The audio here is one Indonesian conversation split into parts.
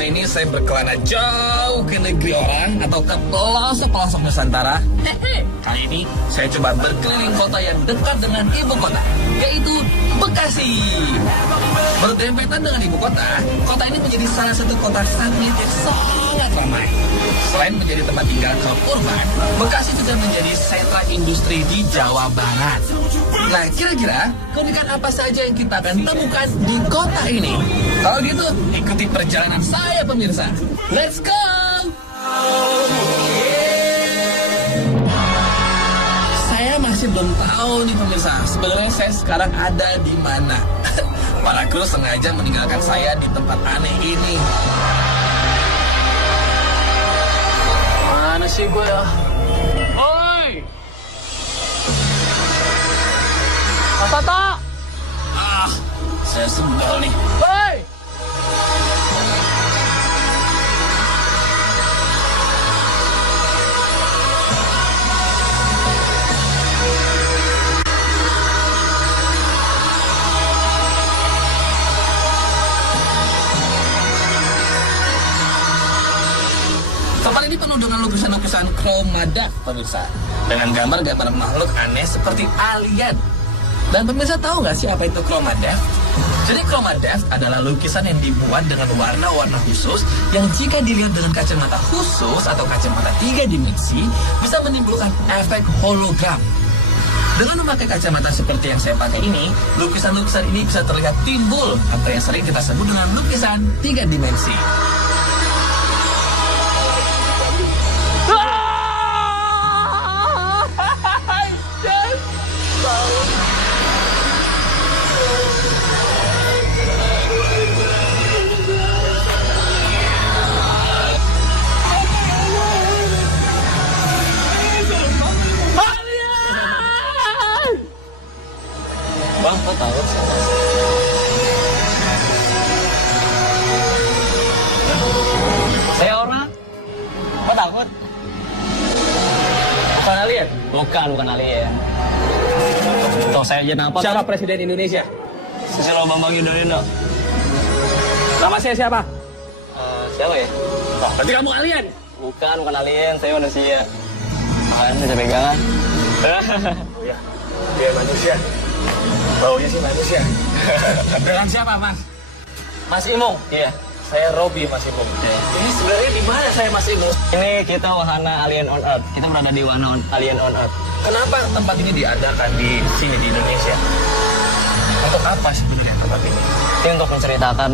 selama ini saya berkelana jauh ke negeri orang atau ke pelosok-pelosok Nusantara. Kali ini saya coba berkeliling kota yang dekat dengan ibu kota, yaitu Bekasi. Berdempetan dengan ibu kota, kota ini menjadi salah satu kota satelit yang sangat ramai. Selain menjadi tempat tinggal kaum urban, Bekasi juga menjadi sentra industri di Jawa Barat. Nah, kira-kira keunikan apa saja yang kita akan temukan di kota ini? Kalau gitu, ikuti perjalanan saya pemirsa. Let's go! Saya masih belum tahu nih pemirsa, sebenarnya saya sekarang ada di mana. Para kru sengaja meninggalkan saya di tempat aneh ini. Mana sih gue ya? Oi! Mas Toto! Saya sebel nih. Oi! Tempat ini penuh dengan lukisan-lukisan Chroma-Daft, pemirsa, dengan gambar-gambar makhluk aneh seperti alien. Dan pemirsa tahu nggak sih apa itu Chroma-Daft? Jadi Chroma-Daft adalah lukisan yang dibuat dengan warna-warna khusus yang jika dilihat dengan kacamata khusus atau kacamata 3 dimensi bisa menimbulkan efek hologram. Dengan memakai kacamata seperti yang saya pakai ini, lukisan-lukisan ini bisa terlihat timbul atau yang sering kita sebut dengan lukisan 3 dimensi. Bang, kok tahu siapa sih? Saya orang. Kok takut? Bukan alien? Bukan alien. Tuh, saya aja nampak. Siapa Presiden Indonesia? Susilo Bambang Yudhoyono. Nama saya siapa? Siapa ya? Oh, berarti kamu alien? Bukan alien, saya manusia. Makanya bisa pegangan. Oh ya, dia manusia. Baunya sih manusia. Dengan siapa, Mas? Mas Imung? Iya. Saya Robi, Mas Imung. Ini sebenarnya di mana saya Mas Imung? Ini kita wahana Alien on Earth. Kita berada di wahana Alien on Earth. Kenapa tempat ini diadakan di sini di Indonesia? Untuk apa sebenarnya tempat ini? Ini untuk menceritakan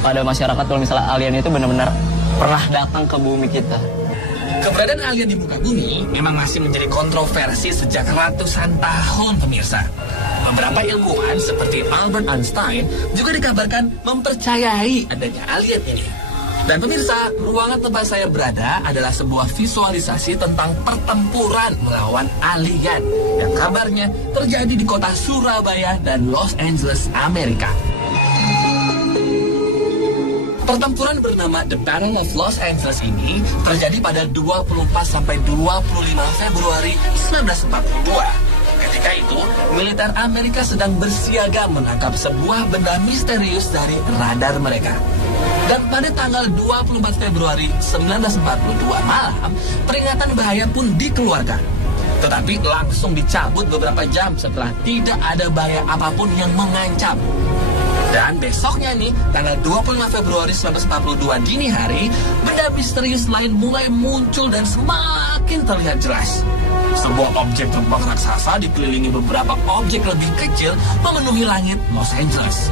pada masyarakat kalau misalnya alien itu benar-benar pernah datang ke bumi kita. Keberadaan alien di muka bumi memang masih menjadi kontroversi sejak ratusan tahun, pemirsa. Beberapa ilmuwan seperti Albert Einstein juga dikabarkan mempercayai adanya alien ini. Dan pemirsa, ruangan tempat saya berada adalah sebuah visualisasi tentang pertempuran melawan alien yang kabarnya terjadi di kota Surabaya dan Los Angeles, Amerika. Pertempuran bernama The Battle of Los Angeles ini terjadi pada 24 sampai 25 Februari 1942. Ketika itu, militer Amerika sedang bersiaga menangkap sebuah benda misterius dari radar mereka. Dan pada tanggal 24 Februari 1942 malam, peringatan bahaya pun dikeluarkan. Tetapi langsung dicabut beberapa jam setelah tidak ada bahaya apapun yang mengancam. Dan besoknya nih, tanggal 25 Februari 1942 dini hari, benda misterius lain mulai muncul dan semakin terlihat jelas. Sebuah objek terbang raksasa dikelilingi beberapa objek lebih kecil memenuhi langit Los Angeles.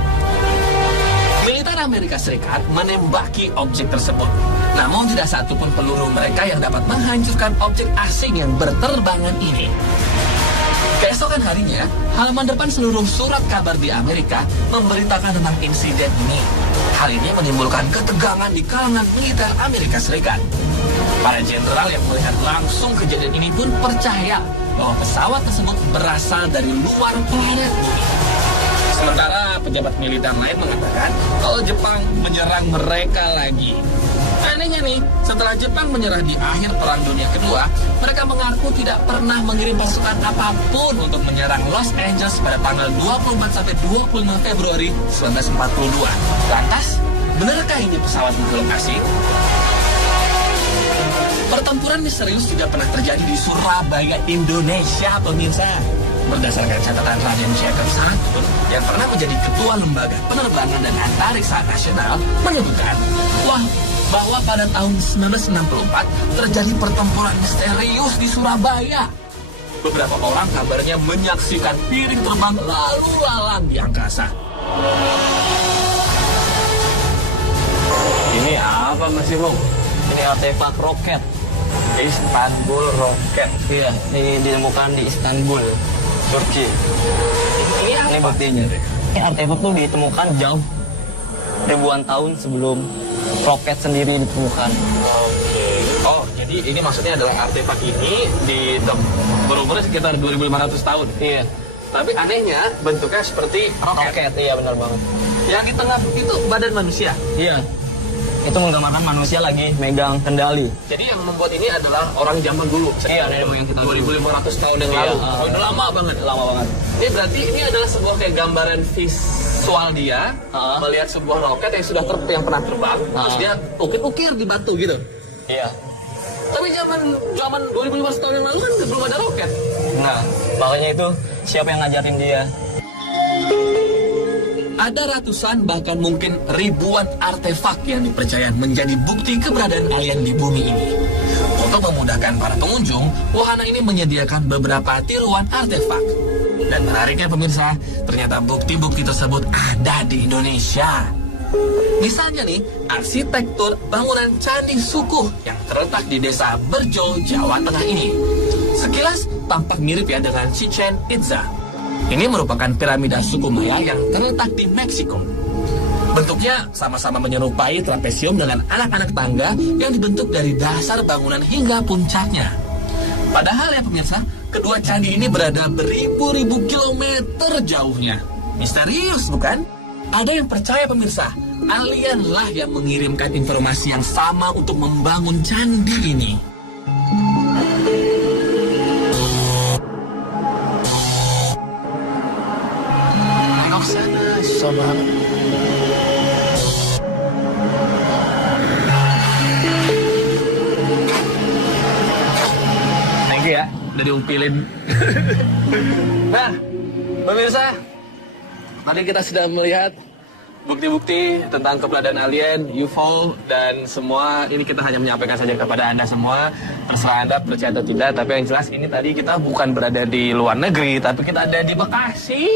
Militer Amerika Serikat menembaki objek tersebut. Namun tidak satupun peluru mereka yang dapat menghancurkan objek asing yang berterbangan ini. Keesokan harinya, halaman depan seluruh surat kabar di Amerika memberitakan tentang insiden ini. Hal ini menimbulkan ketegangan di kalangan militer Amerika Serikat. Para jenderal yang melihat langsung kejadian ini pun percaya bahwa pesawat tersebut berasal dari luar planet bumi. Sementara pejabat militer lain mengatakan kalau Jepang menyerang mereka lagi. Anehnya nih, setelah Jepang menyerah di akhir Perang Dunia Kedua, mereka mengaku tidak pernah mengirim pasukan apapun untuk menyerang Los Angeles pada tanggal 24 sampai 25 Februari 1942. Lantas, Benarkah ini pesawat makhluk asing? Pertempuran misterius juga pernah terjadi di Surabaya, Indonesia, pemirsa. Berdasarkan catatan Raden Jacob Satun yang pernah menjadi ketua lembaga penerbangan dan antariksa nasional menyebutkan bahwa pada tahun 1964 terjadi pertempuran misterius di Surabaya. Beberapa orang kabarnya menyaksikan piring terbang lalu lalang di angkasa. Ini apa Mas Imong? Ini artefak roket. Istanbul roket. Iya, ini ditemukan di Istanbul, Turki. Ini buktinya. Ini artefak tuh ditemukan jauh ribuan tahun sebelum roket sendiri ditemukan. Oke. Oh, jadi ini maksudnya adalah artefak ini berumur sekitar 2.500 tahun. Iya. Tapi anehnya bentuknya seperti Roket, iya benar banget. Yang di tengah itu badan manusia. Iya. Itu menggambarkan manusia lagi megang kendali. Jadi yang membuat ini adalah orang zaman dulu. Iya, yang kita 2.500 tahun yang lalu. Oh, udah lama banget. Lama banget. Ini berarti ini adalah sebuah kayak gambaran visual dia melihat sebuah roket yang sudah yang pernah terbang, terus dia ukir-ukir di batu gitu. Iya. Tapi zaman 2.500 tahun yang lalu kan belum ada roket. Nah, makanya itu siapa yang ngajarin dia? Ada ratusan bahkan mungkin ribuan artefak yang dipercaya menjadi bukti keberadaan alien di bumi ini. Untuk memudahkan para pengunjung, wahana ini menyediakan beberapa tiruan artefak. Dan menariknya pemirsa, ternyata bukti-bukti tersebut ada di Indonesia. Misalnya nih, arsitektur bangunan Candi Sukuh yang terletak di desa Berjo, Jawa Tengah ini. Sekilas tampak mirip ya dengan Chichen Itza. Ini merupakan piramida suku Maya yang terletak di Meksiko. Bentuknya sama-sama menyerupai trapesium dengan anak-anak tangga yang dibentuk dari dasar bangunan hingga puncaknya. Padahal ya pemirsa, kedua candi ini berada beribu-ribu kilometer jauhnya. Misterius bukan? Ada yang percaya pemirsa, alienlah yang mengirimkan informasi yang sama untuk membangun candi ini. Tengok sana, susah banget. Thank you ya, udah diumpilin. Nah, pemirsa, tadi kita sudah melihat bukti-bukti tentang keberadaan alien, UFO, dan semua. Ini kita hanya menyampaikan saja kepada Anda semua. Terserah Anda percaya atau tidak, tapi yang jelas ini tadi kita bukan berada di luar negeri, tapi kita ada di Bekasi.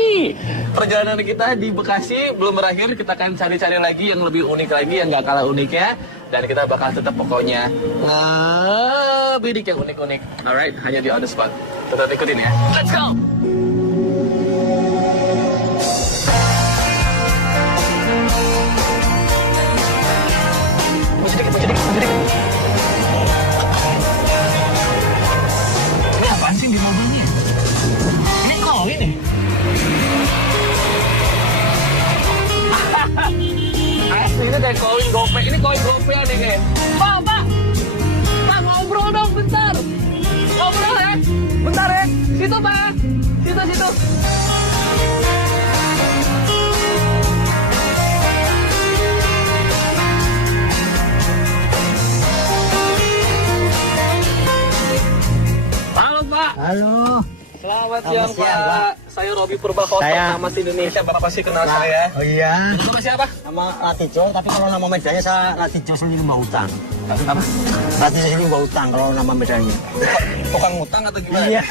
Perjalanan kita di Bekasi belum berakhir, kita akan cari-cari lagi yang lebih unik lagi, yang gak kalah uniknya. Dan kita bakal tetap pokoknya ngebidik yang unik-unik. Alright, hanya di On The Spot. Tetap ikutin ya. Let's go! Ini apaan sih di mobilnya? Ini koin nih. Asli itu kayak koin gope. Ini koin gope nih kayak. Pak, ngobrol dong bentar. Ngobrol ya. Bentar ya. Situ Pak. Situ. Halo. Selamat siang Pak. Pak. Saya Robi Purbakoto, nama si Indonesia. Bapak pasti kenal saya. Oh iya. Nama siapa? Nama Ratijo, tapi kalau nama medanya saya Ratijo Seni Mbak Utang. Apa? Ratijo Seni Mbak Utang kalau nama medanya. Tukang utang atau gimana? Iya.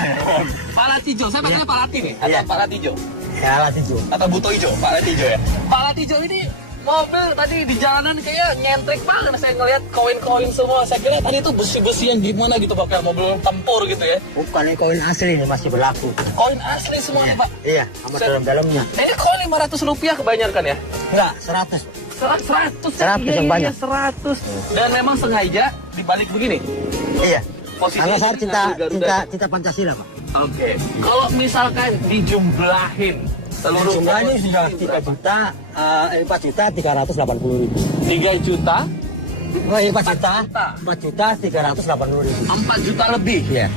Pak Latijo, saya panggilnya Pak Lati nih. Atau Iya. Pak Latijo? Ya Ratijo. Atau Buto Ijo? Pak Latijo ya? Pak Latijo ini mobil tadi di jalanan kayak nyentrik banget. Saya ngeliat koin-koin semua. Saya kira tadi itu besi-besi yang gimana gitu Pak, kayak mobil tempur gitu ya. Bukan, ini koin asli ini masih berlaku. Koin asli semua Pak. Iya, sama dalam-dalamnya. Nah, ini koin Rp500 kebanyakan ya? Enggak, 100. 100 yang banyak. 100. Dan memang sengaja dibalik begini. Iya. Posisi Karena saya ini Garuda. cinta Pancasila, Pak. Oke. Kalau misalkan dijumlahin seluruh Jumlahnya koin sudah ini 4.380.000. 3 juta Oh iya 4 juta. 4 juta 380.000. 4 juta lebih. Iya.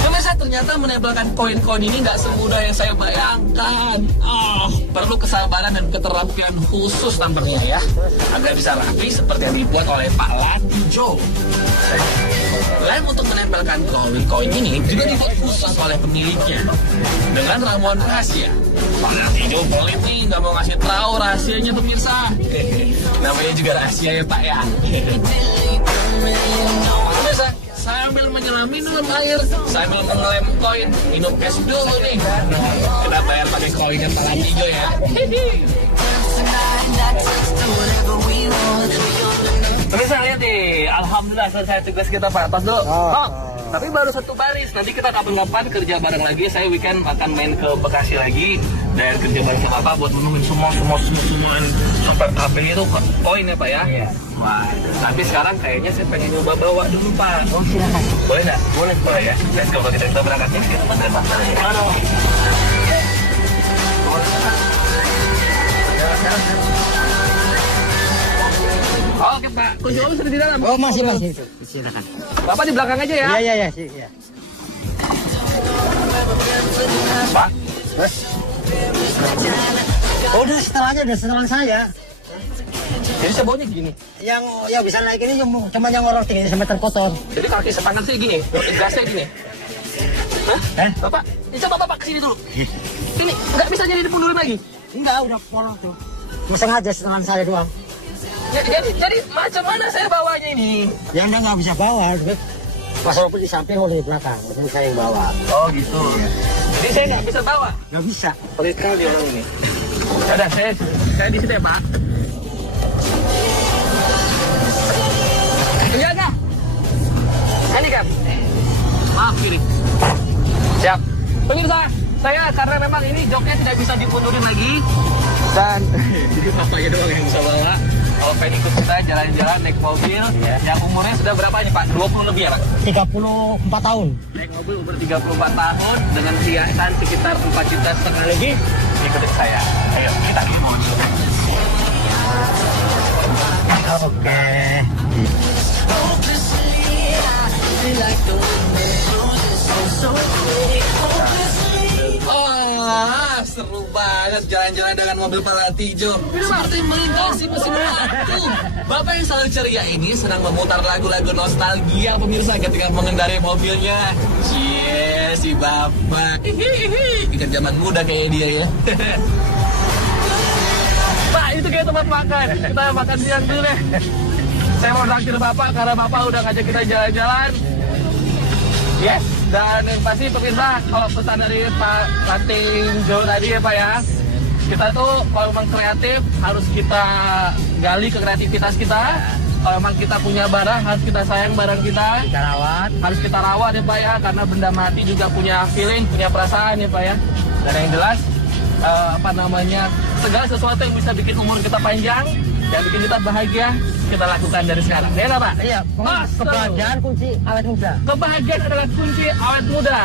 Pemirsa, ternyata menempelkan koin-koin ini nggak semudah yang saya bayangkan. Perlu kesabaran dan keterampilan khusus tampaknya ya, agar bisa rapi seperti yang dibuat oleh Pak Latijo. Lem untuk menempelkan koin-koin ini juga dibuat khusus oleh pemiliknya dengan ramuan rahasia. Pak Latijo pelit nih, nggak mau ngasih tahu rahasianya pemirsa. Namanya juga rahasia ya Pak ya. Pemirsa, sambil menyelam minum air, sambil mengelem koin, minum es dulu nih. Kita bayar pakai koinnya Pak Latijo ya. Pemirsa lihat nih, alhamdulillah selesai tugas kita Pak. Pas dulu. Tapi baru satu baris. Nanti kita kapan-kapan kerja bareng lagi. Saya weekend akan main ke Bekasi lagi dan kerja bareng sama Bapak buat menemuin semua sampai kabel itu koin ya Pak ya. Iya. Wah, tapi sekarang kayaknya saya pengen nyoba bawa dulu Pak. Oh silakan. Boleh nggak? Boleh ya. Let's go, kita berangkat ya. Oke Pak, kunci mobil sudah di dalam. Oh masih itu. Silakan. Bapak di belakang aja ya. Iya. Pak, Oh udah setelan saya. jadi saya bawanya gini. Yang bisa naik ini cuma yang orang tinggi sampai terkotor. Jadi kaki setangan saya gini, gasnya gini. Hah? Bapak, coba Bapak kesini dulu. Ini nggak bisa jadi dipundurin lagi. Enggak, udah polos tuh. Cuma sengaja setelan saya doang. Jadi macam mana saya bawanya ini? Ya Anda nggak bisa bawa. Pas walaupun di samping atau di belakang, itu saya yang bawa. Oh gitu. Jadi saya nggak bisa bawa. Nggak bisa. Pelit kali orang ini. Udah, saya di situ ya Pak. Iya kah? Ini kan? Maaf kiri. Siap. Pemirsa, saya karena memang ini joknya tidak bisa dipundurin lagi dan jadi bapaknya doang yang bisa bawa. Kalau pengen ikut kita jalan-jalan naik mobil yang umurnya sudah berapa nih Pak? 20 lebih ya Pak? 34 tahun. Naik mobil umur 34 tahun dengan hiasan sekitar 4,5 juta lebih. Ikutin saya. Ayo, kita ini mobil. Oke. Seru banget jalan-jalan dengan mobil Pak Latijo. Seperti melintasi mesin waktu. Bapak yang selalu ceria ini sedang memutar lagu-lagu nostalgia pemirsa ketika mengendarai mobilnya. Cie, si Bapak. Ingat zaman muda kayak dia ya. Pak, itu kayak tempat makan. Kita makan siang dulu deh. Saya mau traktir Bapak karena Bapak udah ngajak kita jalan-jalan. Yes, dan yang pasti pemirsa, kalau pesan dari Pak Latijo tadi ya Pak ya, kita tuh kalau memang kreatif harus kita gali ke kreativitas kita. Kalau memang kita punya barang harus kita sayang barang kita. Kita rawat. Harus kita rawat ya Pak ya, karena benda mati juga punya feeling, punya perasaan ya Pak ya. Dan yang jelas segala sesuatu yang bisa bikin umur kita panjang, yang bikin kita bahagia, kita lakukan dari sekarang. Ya nggak Pak? Iya. Kebahagiaan kunci awet muda. Kebahagiaan adalah kunci awet muda.